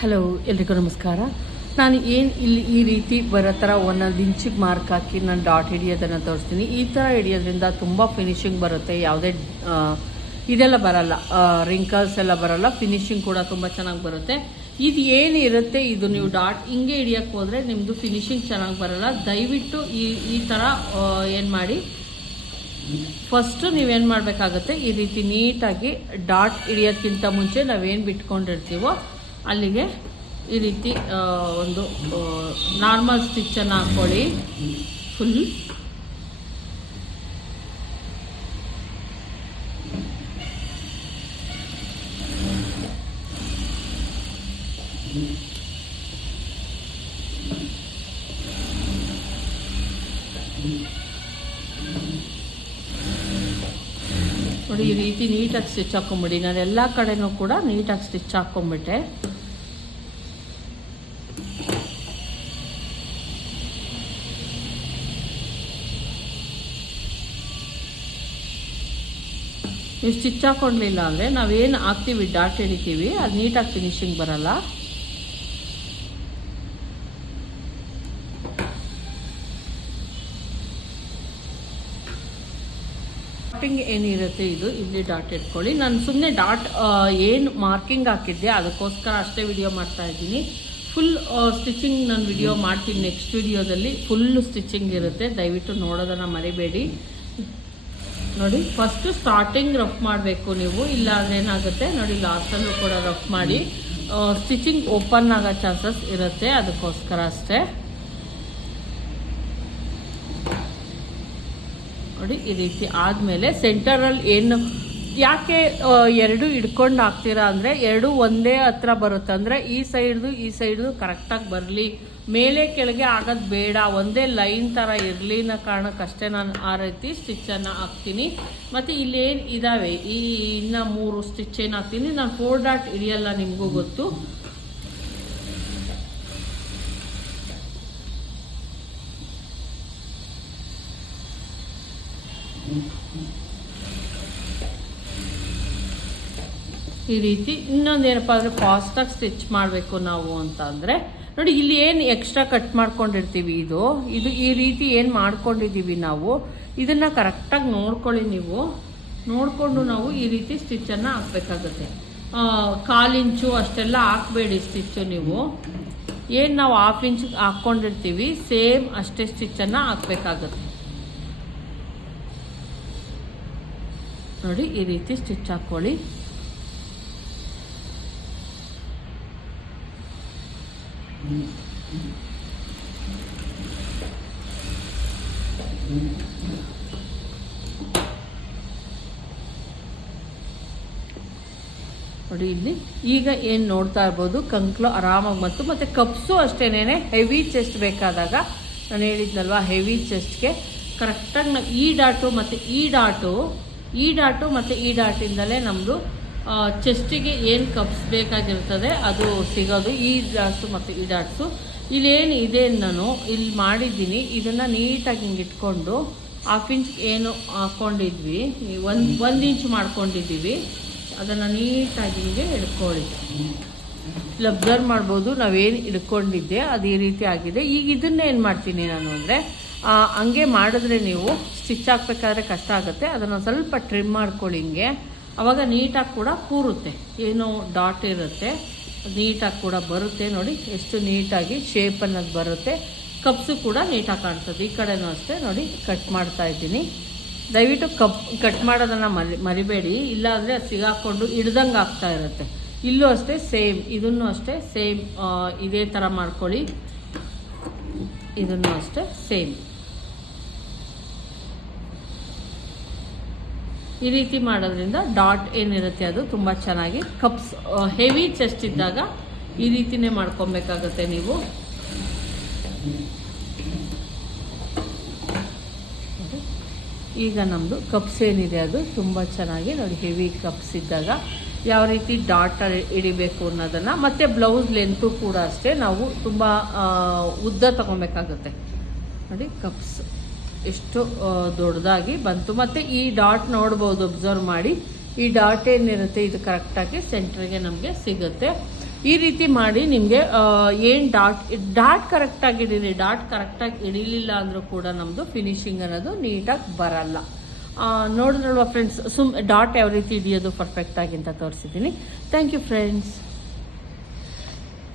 Hello, ಎಲ್ರಿಗೂ ನಮಸ್ಕಾರ. ನಾನು ಏನು ಇಲ್ಲಿ ಈ ರೀತಿ ಬರೋ ಥರ ಒಂದೊಂದು ಇಂಚಿಗೆ ಮಾರ್ಕ್ ಹಾಕಿ ನಾನು ಡಾಟ್ ಹಿಡಿಯೋದನ್ನು ತೋರಿಸ್ತೀನಿ. ಈ ಥರ ಹಿಡಿಯೋದ್ರಿಂದ ತುಂಬ ಫಿನಿಶಿಂಗ್ ಬರುತ್ತೆ. ಯಾವುದೇ ಇದೆಲ್ಲ ಬರಲ್ಲ. ರಿಂಕಲ್ಸ್ ಎಲ್ಲ ಬರಲ್ಲ. ಫಿನಿಶಿಂಗ್ ಕೂಡ ತುಂಬ ಚೆನ್ನಾಗಿ ಬರುತ್ತೆ. ಇದು ಏನು ಇರುತ್ತೆ, ಇದು ನೀವು ಡಾಟ್ ಹಿಂಗೆ ಹಿಡಿಯೋಕ್ಕೆ ಹೋದರೆ ನಿಮ್ಮದು ಫಿನಿಶಿಂಗ್ ಚೆನ್ನಾಗಿ ಬರಲ್ಲ. ದಯವಿಟ್ಟು ಈ ಈ ಥರ ಏನು ಮಾಡಿ. ಫಸ್ಟು ನೀವೇನು ಮಾಡಬೇಕಾಗುತ್ತೆ, ಈ ರೀತಿ ನೀಟಾಗಿ ಡಾಟ್ ಹಿಡಿಯೋಕ್ಕಿಂತ ಮುಂಚೆ ನಾವೇನು ಬಿಟ್ಕೊಂಡಿರ್ತೀವೋ ಅಲ್ಲಿಗೆ ಈ ರೀತಿ ಒಂದು ನಾರ್ಮಲ್ ಸ್ಟಿಚ್ಚನ್ನು ಹಾಕ್ಕೊಳ್ಳಿ ಫುಲ್ ನೋಡಿ, ಈ ರೀತಿ ನೀಟಾಗಿ ಸ್ಟಿಚ್ ಹಾಕೊಂಬಿಡಿ. ನಾನು ಎಲ್ಲ ಕಡೆನೂ ಕೂಡ ನೀಟಾಗಿ ಸ್ಟಿಚ್ ಹಾಕ್ಕೊಂಬಿಟ್ಟೆ ನೀವು ಸ್ಟಿಚ್ ಹಾಕೊಂಡ್ಲಿಲ್ಲ ಅಂದರೆ ನಾವೇನು ಹಾಕ್ತೀವಿ, ಡಾಟ್ ಹಿಡಿತೀವಿ, ಅದು ನೀಟಾಗಿ ಫಿನಿಶಿಂಗ್ ಬರಲ್ಲ. ಡಾಟಿಂಗ್ ಏನಿರುತ್ತೆ ಇದು? ಇಲ್ಲಿ ಡಾಟ್ ಇಟ್ಕೊಳ್ಳಿ. ನಾನು ಸುಮ್ಮನೆ ಡಾಟ್ ಏನು ಮಾರ್ಕಿಂಗ್ ಹಾಕಿದ್ದೆ, ಅದಕ್ಕೋಸ್ಕರ ಅಷ್ಟೇ ವಿಡಿಯೋ ಮಾಡ್ತಾ ಇದ್ದೀನಿ. ಫುಲ್ ಸ್ಟಿಚಿಂಗ್ ನಾನು ವಿಡಿಯೋ ಮಾಡ್ತೀನಿ ನೆಕ್ಸ್ಟ್ ವಿಡಿಯೋದಲ್ಲಿ ಫುಲ್ ಸ್ಟಿಚಿಂಗ್ ಇರುತ್ತೆ. ದಯವಿಟ್ಟು ನೋಡೋದನ್ನು ಮರಿಬೇಡಿ. ನೋಡಿ ಫಸ್ಟ್ ಸ್ಟಾರ್ಟಿಂಗ್ ರಫ್ ಮಾಡಬೇಕು ನೀವು. ಇಲ್ಲಾಂದ್ರೆ ಏನಾಗುತ್ತೆ, ನೋಡಿ ಲಾಸ್ಟಲ್ಲೂ ಕೂಡ ರಫ್ ಮಾಡಿ ಸ್ಟಿಚಿಂಗ್ ಓಪನ್ ಆಗೋ ಚಾನ್ಸಸ್ ಇರುತ್ತೆ, ಅದಕ್ಕೋಸ್ಕರ ಅಷ್ಟೇ. ನೋಡಿ, ಈ ರೀತಿ ಆದಮೇಲೆ ಸೆಂಟರಲ್ಲಿ ಏನು, ಯಾಕೆ ಎರಡು ಹಿಡ್ಕೊಂಡು ಹಾಕ್ತೀರಾ ಅಂದರೆ, ಎರಡು ಒಂದೇ ಹತ್ರ ಬರುತ್ತೆ ಅಂದರೆ, ಈ ಸೈಡ್ದು ಈ ಸೈಡ್ದು ಕರೆಕ್ಟಾಗಿ ಬರಲಿ. ಮೇಲೆ ಕೆಳಗೆ ಆಗೋದು ಬೇಡ, ಒಂದೇ ಲೈನ್ ಥರ ಇರಲಿ ಅನ್ನೋ ಕಾರಣಕ್ಕಷ್ಟೇ ನಾನು ಆ ರೀತಿ ಸ್ಟಿಚ್ಚನ್ನು ಹಾಕ್ತೀನಿ. ಮತ್ತು ಇಲ್ಲೇನು ಇದ್ದಾವೆ ಈ ಇನ್ನು ಮೂರು ಸ್ಟಿಚ್ ಏನು ಹಾಕ್ತೀನಿ, ನಾನು ಫೋರ್ ಡಾಟ್ ಇಡಿಯಲ್ಲ ನಿಮಗೂ ಗೊತ್ತು. ಈ ರೀತಿ ಇನ್ನೊಂದೇನಪ್ಪ ಅಂದರೆ ಫಾಸ್ಟಾಗಿ ಸ್ಟಿಚ್ ಮಾಡಬೇಕು ನಾವು ಅಂತ ಅಂದರೆ ನೋಡಿ, ಇಲ್ಲಿ ಏನು ಎಕ್ಸ್ಟ್ರಾ ಕಟ್ ಮಾಡ್ಕೊಂಡಿರ್ತೀವಿ ಇದು? ಇದು ಈ ರೀತಿ ಏನು ಮಾಡ್ಕೊಂಡಿದ್ದೀವಿ ನಾವು? ಇದನ್ನು ಕರೆಕ್ಟಾಗಿ ನೋಡ್ಕೊಳ್ಳಿ ನೀವು. ನೋಡಿಕೊಂಡು ನಾವು ಈ ರೀತಿ ಸ್ಟಿಚ್ಚನ್ನು ಹಾಕ್ಬೇಕಾಗುತ್ತೆ. ಕಾಲಿಂಚು ಅಷ್ಟೆಲ್ಲ ಹಾಕಬೇಡಿ ಸ್ಟಿಚ್ಚು ನೀವು. ಏನು ನಾವು ಹಾಫ್ ಇಂಚ್ ಹಾಕ್ಕೊಂಡಿರ್ತೀವಿ, ಸೇಮ್ ಅಷ್ಟೇ ಸ್ಟಿಚ್ಚನ್ನು ಹಾಕ್ಬೇಕಾಗುತ್ತೆ. ನೋಡಿ, ಈ ರೀತಿ ಸ್ಟಿಚ್ ಹಾಕ್ಕೊಳ್ಳಿ. ನೋಡಿ ಇಲ್ಲಿ. ಈಗ ಏನು ನೋಡ್ತಾ ಇರ್ಬೋದು? ಕಂಕ್ಲು ಆರಾಮಾಗಿ ಬಂತು. ಮತ್ತು ಕಪ್ಸು ಅಷ್ಟೇನೆ ಹೆವಿ ಚೆಸ್ಟ್ ಬೇಕಾದಾಗ. ನಾನು ಹೇಳಿದ್ನಲ್ವ, ಹೆವಿ ಚೆಸ್ಟ್ಗೆ. ಕರೆಕ್ಟಾಗಿ ನಾವು ಈ ಡಾಟು ಮತ್ತು ಈ ಡಾಟು ಈ ಡಾಟು ಮತ್ತು ಈ ಡಾಟಿಂದಲೇ ನಮ್ಮದು ಚೆಸ್ಟಿಗೆ ಏನು ಕಪ್ಸ್ ಬೇಕಾಗಿರ್ತದೆ, ಅದು ಸಿಗೋದು. ಈ ಡಾಟ್ಸು ಮತ್ತು ಈ ಡಾಟ್ಸು ಇಲ್ಲೇನು ಇದೆ ನಾನು ಇಲ್ಲಿ ಮಾಡಿದ್ದೀನಿ. ಇದನ್ನು ನೀಟಾಗಿ ಹಿಂಗೆ ಇಟ್ಕೊಂಡು ಹಾಫ್ ಇಂಚ್ ಏನು ಹಾಕ್ಕೊಂಡಿದ್ವಿ ಒಂದು ಒಂದು ಇಂಚ್ ಮಾಡ್ಕೊಂಡಿದ್ದೀವಿ. ಅದನ್ನು ನೀಟಾಗಿ ಹಿಂಗೆ ಹಿಡ್ಕೊಳ್ಳಿ ಇಲ್ಲಿ ಅಬ್ಸರ್ವ್ ಮಾಡ್ಬೋದು. ನಾವೇನು ಹಿಡ್ಕೊಂಡಿದ್ದೆ ಅದು ಈ ರೀತಿ ಆಗಿದೆ. ಈಗ ಇದನ್ನ ಏನು ಮಾಡ್ತೀನಿ ನಾನು ಅಂದರೆ ಹಂಗೆ ಮಾಡಿದ್ರೆ ನೀವು ಸ್ಟಿಚ್ ಹಾಕ್ಬೇಕಾದ್ರೆ ಕಷ್ಟ ಆಗುತ್ತೆ. ಅದನ್ನು ಸ್ವಲ್ಪ ಟ್ರಿಮ್ ಮಾಡ್ಕೊಳ್ಳಿ ಹಿಂಗೆ. ಅವಾಗ ನೀಟಾಗಿ ಕೂಡ ಕೂರುತ್ತೆ. ಏನು ಡಾಟ್ ಇರುತ್ತೆ. ನೀಟಾಗಿ ಕೂಡ ಬರುತ್ತೆ ನೋಡಿ. ಎಷ್ಟು ನೀಟಾಗಿ ಶೇಪ್ ಅನ್ನೋದು ಬರುತ್ತೆ. ಕಪ್ಸು ಕೂಡ ನೀಟಾಗಿ ಕಾಣ್ತದೆ. ಈ ಕಡೆನೂ ಅಷ್ಟೇ ನೋಡಿ ಕಟ್ ಮಾಡ್ತಾ ಇದ್ದೀನಿ. ದಯವಿಟ್ಟು ಕಪ್ ಕಟ್ ಮಾಡೋದನ್ನು ಮರಿ, ಮರಿಬೇಡಿ. ಇಲ್ಲಾಂದರೆ ಅದು ಸಿಗಾಕೊಂಡು ಹಿಡ್ದಂಗೆ ಆಗ್ತಾ ಇರುತ್ತೆ. ಇಲ್ಲೂ ಅಷ್ಟೇ ಸೇಮ್. ಇದನ್ನು ಅಷ್ಟೇ ಸೇಮ್ ಇದೇ ಥರ ಮಾಡ್ಕೊಳ್ಳಿ. ಇದನ್ನು ಅಷ್ಟೇ ಸೇಮ್. ಈ ರೀತಿ ಮಾಡೋದ್ರಿಂದ ಡಾಟ್ ಏನಿರುತ್ತೆ ಅದು ತುಂಬ ಚೆನ್ನಾಗಿ ಕಪ್ಸ್ ಹೆವಿ ಚೆಸ್ಟ್ ಇದ್ದಾಗ ಈ ರೀತಿನೇ ಮಾಡ್ಕೊಬೇಕಾಗತ್ತೆ ನೀವು. ಈಗ ನಮ್ಮದು ಕಪ್ಸ್ ಏನಿದೆ ಅದು ತುಂಬ ಚೆನ್ನಾಗಿ ನೋಡಿ, ಹೆವಿ ಕಪ್ಸ್ ಇದ್ದಾಗ ಯಾವ ರೀತಿ ಡಾಟ್ ಇಡಿಬೇಕು ಅನ್ನೋದನ್ನು, ಮತ್ತು ಬ್ಲೌಸ್ ಲೆಂತು ಕೂಡ ಅಷ್ಟೇ ನಾವು ತುಂಬ ಉದ್ದ ತಗೊಬೇಕಾಗುತ್ತೆ. ನೋಡಿ, ಕಪ್ಸ್. ಎಷ್ಟು ದೊಡ್ಡದಾಗಿ ಬಂತು. ಮತ್ತು ಈ ಡಾಟ್ ನೋಡ್ಬೋದು, ಅಬ್ಸರ್ವ್ ಮಾಡಿ. ಈ ಡಾಟ್ ಏನಿರುತ್ತೆ, ಇದು ಕರೆಕ್ಟಾಗಿ ಸೆಂಟ್ರಿಗೆ ನಮಗೆ ಸಿಗುತ್ತೆ. ಈ ರೀತಿ ಮಾಡಿ ನಿಮಗೆ ಏನು ಡಾಟ್ ಡಾಟ್ ಕರೆಕ್ಟಾಗಿ ಹಿಡೀರಿ ಡಾಟ್ ಕರೆಕ್ಟಾಗಿ ಹಿಡಿಲಿಲ್ಲ ಅಂದರೂ ಕೂಡ ನಮ್ಮದು ಫಿನಿಶಿಂಗ್ ಅನ್ನೋದು ನೀಟಾಗಿ ಬರಲ್ಲ. ನೋಡಿದ್ರಲ್ವಾ ಫ್ರೆಂಡ್ಸ್ ಸುಮ್, ಡಾಟ್ ಯಾವ ರೀತಿ ಹಿಡಿಯೋದು ಪರ್ಫೆಕ್ಟಾಗಿ ಅಂತ ತೋರಿಸಿದ್ದೀನಿ. Thank you friends